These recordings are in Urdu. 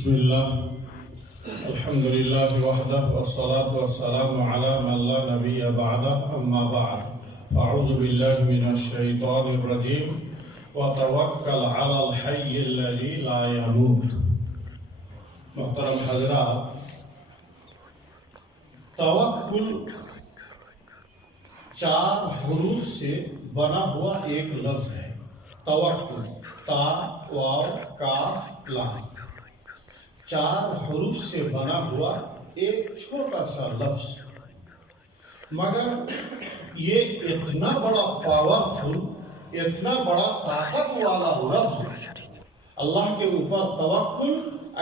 بسم الله الحمد لله وحده والصلاة والسلام على من لا نبي بعده أما بعد فأعوذ بالله من الشيطان الرجيم وتوكل على الحي الذي لا يموت. محترم حضرات، توکل 4 حروف سے بنا ہوا ایک لفظ ہے. توکل، تا، واو، کاف، لام، 4 حروف سے بنا ہوا ایک چھوٹا سا لفظ، مگر یہ اتنا بڑا پاورفل، اتنا بڑا طاقت والا لفظ. اللہ کے اوپر توکل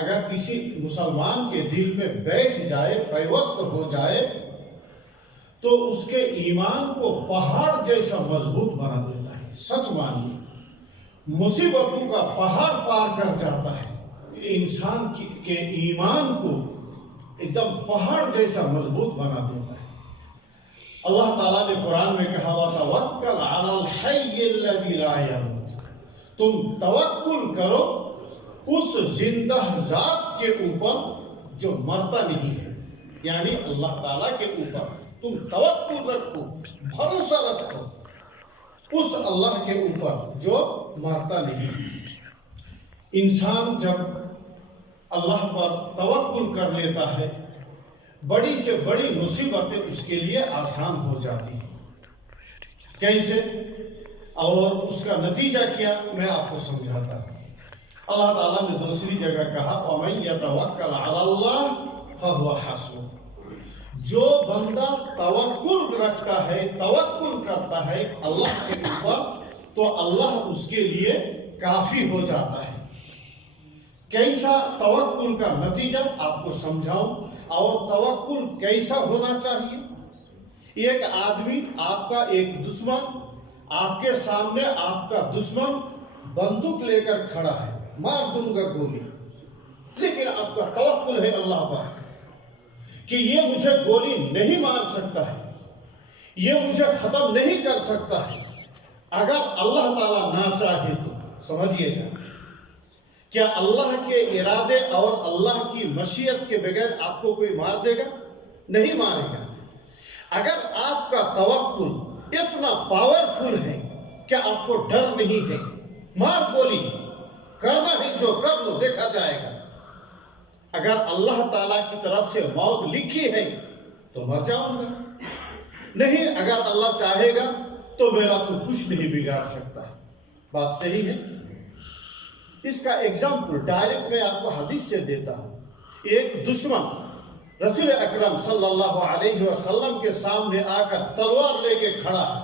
اگر کسی مسلمان کے دل میں بیٹھ جائے، پیوست ہو جائے، تو اس کے ایمان کو پہاڑ جیسا مضبوط بنا دیتا ہے. سچ مانیے، مصیبتوں کا پہاڑ پار کر جاتا ہے. انسان کے ایمان کو ایک دم پہاڑ جیسا مضبوط بنا دیتا ہے. اللہ تعالیٰ نے قرآن میں کہا وَتَوَكَّلْ عَلَى الْحَيِّ الَّذِي لَا يَمُوتُ. تم توکل کرو اس زندہ ذات کے اوپر جو مرتا نہیں ہے، یعنی اللہ تعالیٰ کے اوپر تم توکل رکھو، بھروسہ رکھو اس اللہ کے اوپر جو مرتا نہیں. انسان جب اللہ پر توکل کر لیتا ہے، بڑی سے بڑی مصیبتیں اس کے لیے آسان ہو جاتی ہیں. کیسے اور اس کا نتیجہ کیا، میں آپ کو سمجھاتا ہوں. اللہ تعالیٰ نے دوسری جگہ کہا وَمَن يَتَوَكَّلْ عَلَى اللَّهِ فَهُوَ حَسْبُهُ. جو بندہ توکل رکھتا ہے، توکل کرتا ہے اللہ کے اوپر، تو اللہ اس کے لیے کافی ہو جاتا ہے. کیسا توکل کا نتیجہ آپ کو سمجھاؤں، اور توکل کیسا ہونا چاہیے. ایک آدمی، آپ کا ایک دشمن، آپ کے سامنے آپ کا دشمن بندوق لے کر کھڑا ہے، مار دوں گا گولی، لیکن آپ کا توکل ہے اللہ پر کہ یہ مجھے گولی نہیں مار سکتا ہے، یہ مجھے ختم نہیں کر سکتا ہے. اگر اللہ تعالیٰ نہ چاہے تو سمجھیے گا، کیا اللہ کے ارادے اور اللہ کی مشیت کے بغیر آپ کو کوئی مار دے گا؟ نہیں مارے گا. اگر آپ کا توکل اتنا پاورفل ہے کہ آپ کو ڈر نہیں ہے، مار گولی، کرنا ہے جو کر لو، دیکھا جائے گا. اگر اللہ تعالیٰ کی طرف سے موت لکھی ہے تو مر جاؤں گا. نہیں، اگر اللہ چاہے گا تو میرا تو کچھ نہیں بگاڑ سکتا. بات صحیح ہے. اس کا ایگزامپل ڈائریکٹ میں آپ کو حدیث سے دیتا ہوں. ایک دشمن رسول اکرم صلی اللہ علیہ وسلم کے سامنے آ کر تلوار لے کے کھڑا ہے.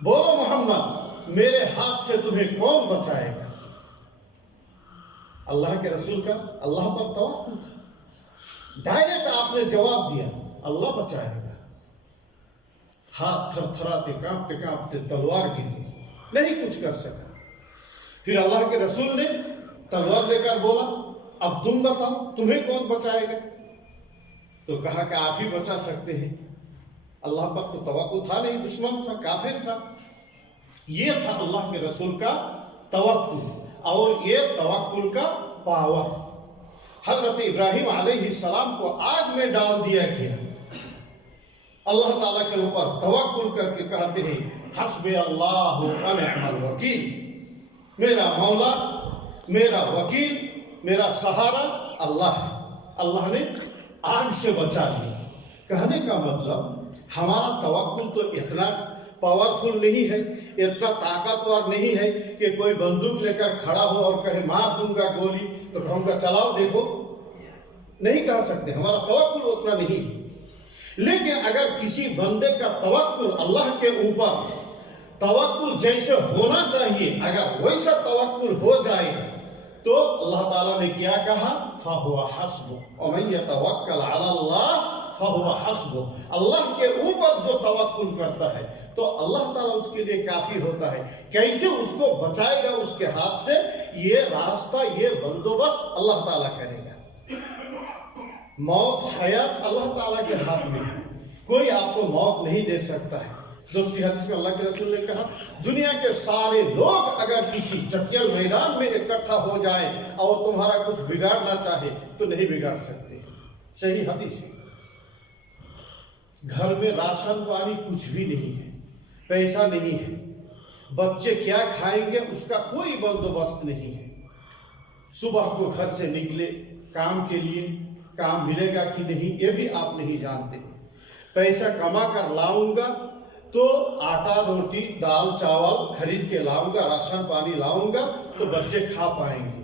بولو محمد، میرے ہاتھ سے تمہیں کون بچائے گا؟ اللہ کے رسول کا اللہ پر توکل تھا. ڈائریکٹ آپ نے جواب دیا اللہ بچائے گا. ہاتھ تھر تھراتے، کانپتے کانپتے تلوار گری، نہیں کچھ کر سکا. پھر اللہ کے رسول نے تلوار لے کر بولا اب تم بتاؤ تمہیں کون بچائے گا؟ تو کہا کہ آپ ہی بچا سکتے ہیں. اللہ پر تو توکل تھا نہیں، دشمن تھا، کافر تھا. یہ تھا اللہ کے رسول کا توکل، اور یہ توکل کا پاور. حضرت ابراہیم علیہ السلام کو آگ میں ڈال دیا گیا. اللہ تعالیٰ کے اوپر توکل کر کے کہتے ہیں حسبی اللہ ونعم الوکیل. میرا مولا، میرا وکیل، میرا سہارا اللہ ہے. اللہ نے آگ سے بچا لیا. کہنے کا مطلب ہمارا توکل تو اتنا پاورفل نہیں ہے، اتنا طاقتور نہیں ہے کہ کوئی بندوق لے کر کھڑا ہو اور کہے مار دوں گا گولی تو کہوں گا چلاؤ دیکھو. نہیں کہہ سکتے، ہمارا توکل اتنا نہیں. لیکن اگر کسی بندے کا توکل اللہ کے اوپر توکل جیسے ہونا چاہیے، اگر ویسا توکل ہو جائے تو اللہ تعالیٰ نے کیا کہا فَهُوَ حَسْبُهُ وَمَن يَتَوَكَّلْ عَلَى اللَّهِ فَهُوَ حَسْبُهُ. اللہ کے اوپر جو توکل کرتا ہے تو اللہ تعالیٰ اس کے لیے کافی ہوتا ہے. کیسے اس کو بچائے گا اس کے ہاتھ سے، یہ راستہ، یہ بندوبست اللہ تعالیٰ کرے گا. موت حیات اللہ تعالیٰ کے ہاتھ میں ہے. کوئی آپ کو موت نہیں دے سکتا ہے. دوسری حدیث میں اللہ کے رسول نے کہا دنیا کے سارے لوگ اگر کسی چٹیل میدان میں اکٹھا ہو جائے اور تمہارا کچھ بگاڑنا چاہے تو نہیں بگاڑ سکتے. صحیح حدیث ہے. گھر میں راشن پانی کچھ بھی نہیں ہے، پیسہ نہیں ہے، بچے کیا کھائیں گے اس کا کوئی بندوبست نہیں ہے. صبح کو گھر سے نکلے کام کے لیے، کام ملے گا کہ نہیں یہ بھی آپ نہیں جانتے. پیسہ کما کر لاؤں گا تو آٹا روٹی دال چاول خرید کے لاؤں گا، راشن پانی لاؤں گا تو بچے کھا پائیں گے.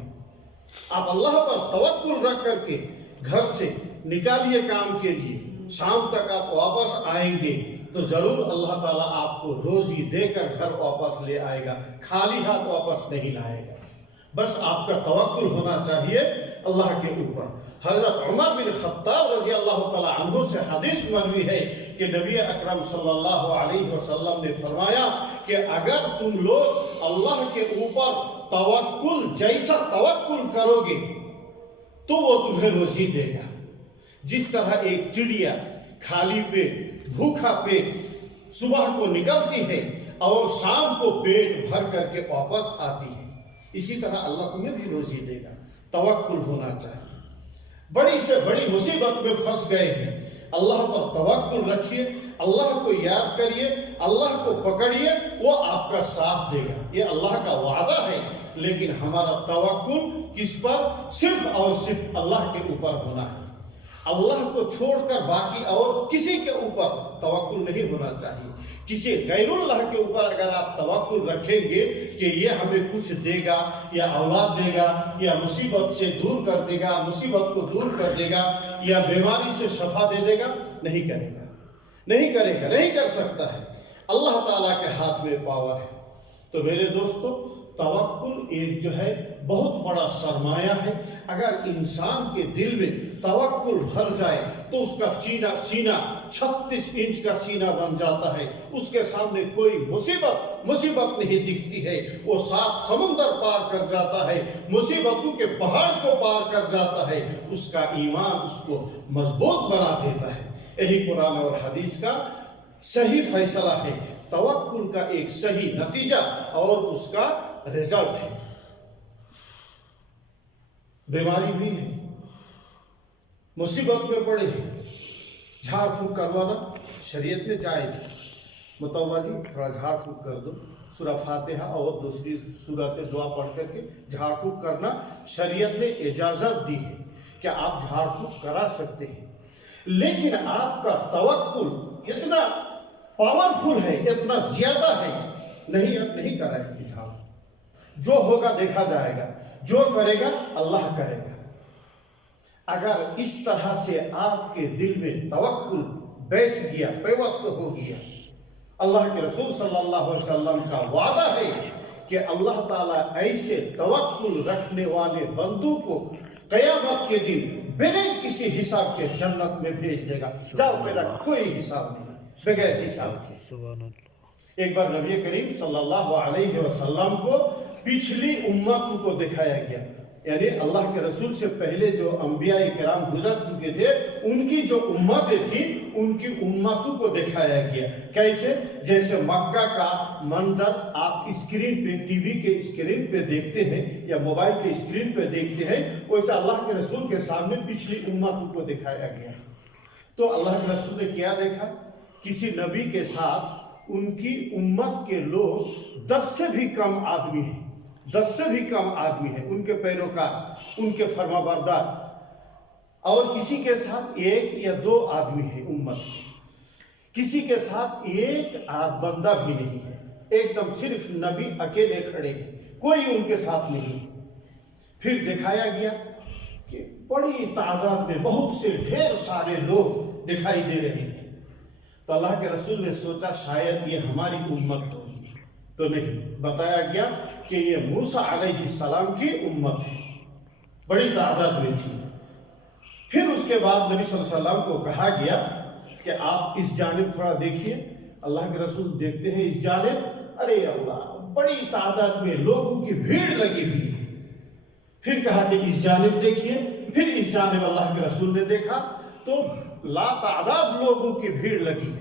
آپ اللہ پر توکل رکھ کر کے گھر سے نکالیے کام کے لیے، شام تک آپ واپس آئیں گے تو ضرور اللہ تعالیٰ آپ کو روزی دے کر گھر واپس لے آئے گا، خالی ہاتھ واپس نہیں لائے گا. بس آپ کا توکل ہونا چاہیے اللہ کے اوپر. حضرت عمر بن خطاب رضی اللہ تعالیٰ عنہ سے حدیث مروی ہے کہ نبی اکرم صلی اللہ علیہ وسلم نے فرمایا کہ اگر تم لوگ اللہ کے اوپر توکل جیسا توکل کرو گے تو وہ تمہیں روزی دے گا. جس طرح ایک چڑیا خالی پیٹ بھوکا پیٹ صبح کو نکلتی ہے اور شام کو پیٹ بھر کر کے واپس آتی ہے، اسی طرح اللہ تمہیں بھی روزی دے گا. توکل ہونا چاہیے. بڑی سے بڑی مصیبت میں پھنس گئے ہیں، اللہ پر توکل رکھیے، اللہ کو یاد کریے، اللہ کو پکڑیے، وہ آپ کا ساتھ دے گا. یہ اللہ کا وعدہ ہے. لیکن ہمارا توکل کس پر؟ صرف اور صرف اللہ کے اوپر ہونا ہے. اللہ کو چھوڑ کر باقی اور کسی کے اوپر توکل نہیں ہونا چاہیے. کسی غیر اللہ کے اوپر اگر آپ توکل رکھیں گے کہ یہ ہمیں کچھ دے گا یا اولاد دے گا یا مصیبت سے دور کر دے گا، مصیبت کو دور کر دے گا یا بیماری سے شفا دے دے گا، نہیں کرے گا، نہیں کرے گا، نہیں کر سکتا ہے. اللہ تعالیٰ کے ہاتھ میں پاور ہے. تو میرے دوستو، توکل ایک جو ہے بہت بڑا سرمایہ ہے. اگر انسان کے دل میں توکل بھر جائے تو اس کا سینہ 36 انچ کا سینہ بن جاتا ہے. اس کے سامنے کوئی مصیبت نہیں دکھتی ہے. وہ 7 سمندر پار کر جاتا ہے، مصیبتوں کے پہاڑ کو پار کر جاتا ہے. اس کا ایمان اس کو مضبوط بنا دیتا ہے. یہی قرآن اور حدیث کا صحیح فیصلہ ہے. توکل کا ایک صحیح نتیجہ اور اس کا رزلٹ ہے. بیماری ہوئی ہے، مصیبت میں پڑے ہیں، جھاڑ پھونک کروانا شریعت میں جائز ہے. متوبہ جی تھوڑا جھاڑ پھونک کر دو، سورہ فاتحہ اور دوسری سورت دعا پڑھ کر کے جھاڑ پھونک کرنا شریعت نے اجازت دی ہے کہ آپ جھاڑ پھونک کرا سکتے ہیں. لیکن آپ کا توکل اتنا پاورفل ہے، اتنا زیادہ ہے، نہیں اب نہیں کرائے گی جھاڑ. جو ہوگا دیکھا جائے گا، جو کرے گا اللہ کرے گا. اگر اس طرح سے آپ کے دل میں توکل بیٹھ گیا، پیوست ہو گیا، اللہ کے رسول صلی اللہ علیہ وسلم کا وعدہ ہے کہ اللہ تعالیٰ ایسے توکل رکھنے والے بندوں کو قیامت کے دن بغیر کسی حساب کے جنت میں بھیج دے گا. جاؤ میرا کوئی حساب نہیں، بغیر حساب کے. ایک بار نبی کریم صلی اللہ علیہ وسلم کو پچھلی امتوں کو دکھایا گیا، یعنی اللہ کے رسول سے پہلے جو انبیاء کرام گزر چکے تھے ان کی جو امتیں تھیں ان کی امتوں کو دکھایا گیا. کیسے؟ جیسے مکہ کا منظر آپ اسکرین پہ، ٹی وی کے اسکرین پہ دیکھتے ہیں یا موبائل کے اسکرین پہ دیکھتے ہیں، ویسے اللہ کے رسول کے سامنے پچھلی امتوں کو دکھایا گیا. تو اللہ کے رسول نے کیا دیکھا؟ کسی نبی کے ساتھ ان کی امت کے لوگ 10 سے بھی کم آدمی ہیں، 10 سے بھی کم آدمی ہیں ان کے پیروکار، ان کے فرما بردار. اور کسی کے ساتھ 1 یا 2 آدمی ہیں امت، کسی کے ساتھ 1 بندہ بھی نہیں ہے. ایک دم صرف نبی اکیلے کھڑے ہیں، کوئی ان کے ساتھ نہیں. پھر دکھایا گیا کہ بڑی تعداد میں بہت سے ڈھیر سارے لوگ دکھائی دے رہے ہیں. تو اللہ کے رسول نے سوچا شاید یہ ہماری امت ہوگی، تو نہیں. بتایا گیا کہ یہ موسیٰ علیہ السلام کی امت ہے، بڑی تعداد میں تھی. پھر اس کے بعد نبی صلی اللہ علیہ وسلم کو کہا گیا کہ آپ اس جانب تھوڑا دیکھیے. اللہ کے رسول دیکھتے ہیں اس جانب، ارے اللہ بڑی تعداد میں لوگوں کی بھیڑ لگی ہوئی ہے. پھر کہا کہ اس جانب دیکھیے. پھر اس جانب اللہ کے رسول نے دیکھا تو لا تعداد لوگوں کی بھیڑ لگی ہے.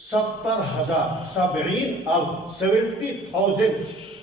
70,000